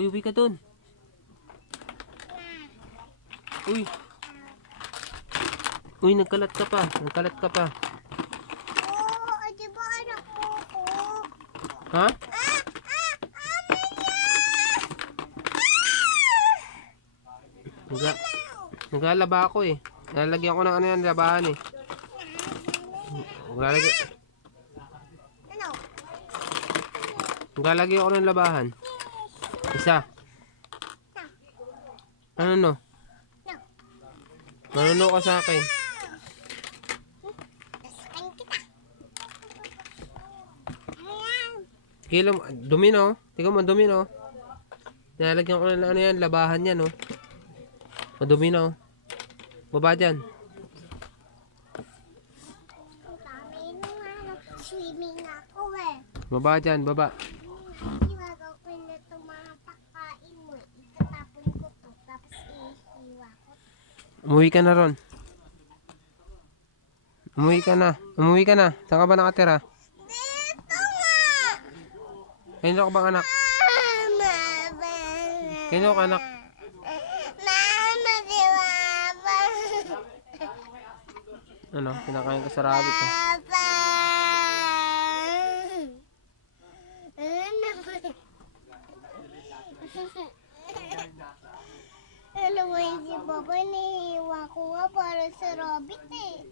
Uy, uwi ka dun. Uy. Uy, nagkalat ka pa. Nagkalat ka pa. Oo, di ba anak mo ko? Ha? Nagla Naglalaba ako eh. Lalagyan ko ng ano yan, labahan eh. Naglalagyan. Ano? Naglalagyan ko ng labahan. Isa. Ano no? Manuno ka sa akin. Tasakan kita. Ayan. Kilo, dumi no? Tingnan mo, dumi no? Nilalagyan ko ng ano yan, labahan yan no? Madumi no? Baba dyan. Ang dami nung swimming ako eh. Baba dyan, baba. Iwagaw ko na itong mga pakain mo. Itatapon ko to. Tapos iiwa ko. Umuwi ka na ron. Umuwi ka na. Umuwi ka na. Saan ka ba nakatira? Dito nga! Kanino ka bang anak? Mama! Kanino ka anak? Mama, di Papa! Ano? Kinakain ka sa rabbit eh. Papa! Ano ba? Ano ba yung si Papa? Nihiwa ko nga para sa rabbit eh.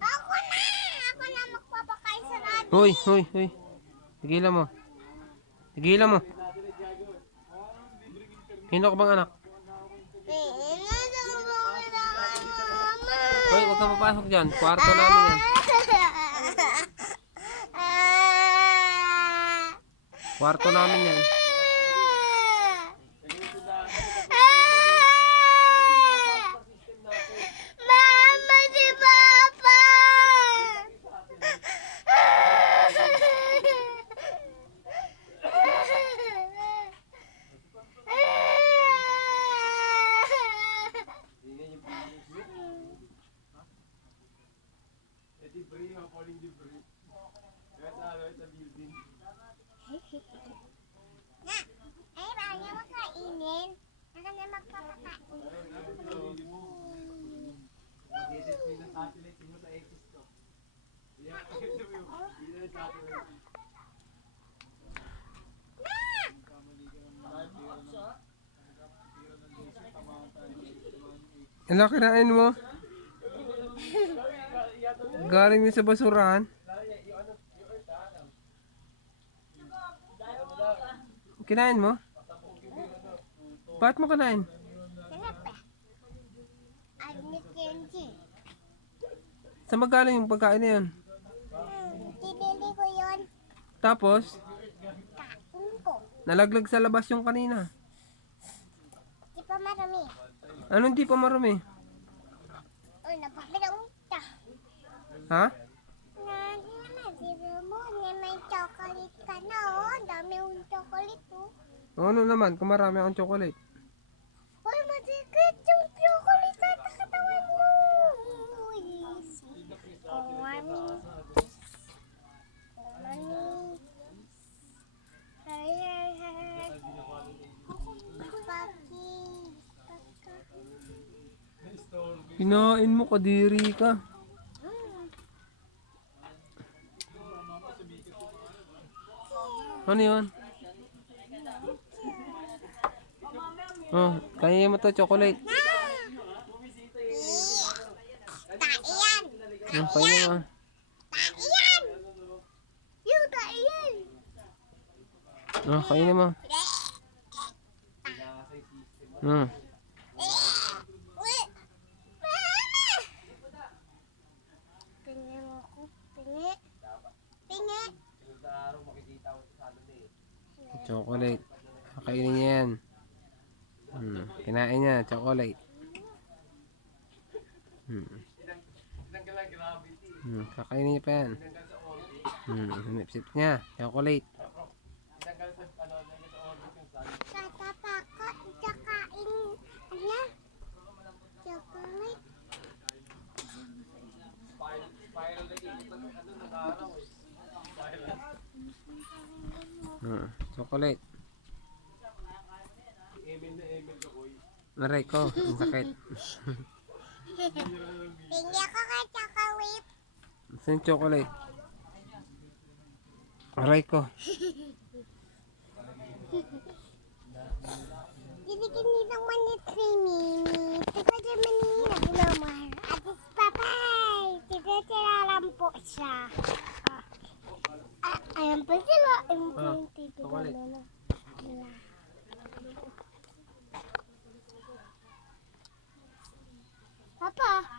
Ako na! Ako na magpapakain sa rabbit. Hoy, hoy, hoy. Tigilan mo. Tigilan mo. Kanino ka bang anak? Hoy, huwag ka papasok dyan. Kwarto namin yan. Kwarto namin yan. Mama, si Papa! Na, ay bago makainin. Naka na magpapakain. Ano kinain mo? Galing yun sa basurahan. Kinain mo? Bakit mo kinain? Sarap eh. Agnes Kenji. Saan magaling yung pagkain na yun? Tibili ko yun. Tapos, Kain ko. nalaglag sa labas yung kanina. Di pa marami. Ano hindi pa marumi? O, napabilang ta. Ha? Nani naman, di mo, may chocolate ka na oh. Ang dami yung chocolate oh. Ano naman, kung marami akong chocolate. Uy, masikit yung chocolate sa katawan mo. Uy, kumani. Hey. Paki. Kinain mo, kadiri ka. Ano yun? Oh, kaya mo to chocolate. Taiyan. Ang payo mo. Taiyan. Yung taiyan. Oh, kainin mo. Hmm. Pingi mo ko. Pingi. Pingi. Chocolate. Kakainin niya yan. Kinain niya, chocolate. Kakainin niya pa yan. Sinipsip niya, chocolate. Sa tapaka, kakain niya. Chocolate. Chocolate. Aray ko, ang sakit. Tingnan ko kay chocolate. Gusto yung chocolate. Aray ko. Dilikin nilang manit si Mimi. Tiga dyan manila. Gilomar. Atis papay. Tiga tirarampo siya. Ayan pa sila. Ayan pa yung tiga chocolate. na. Papa.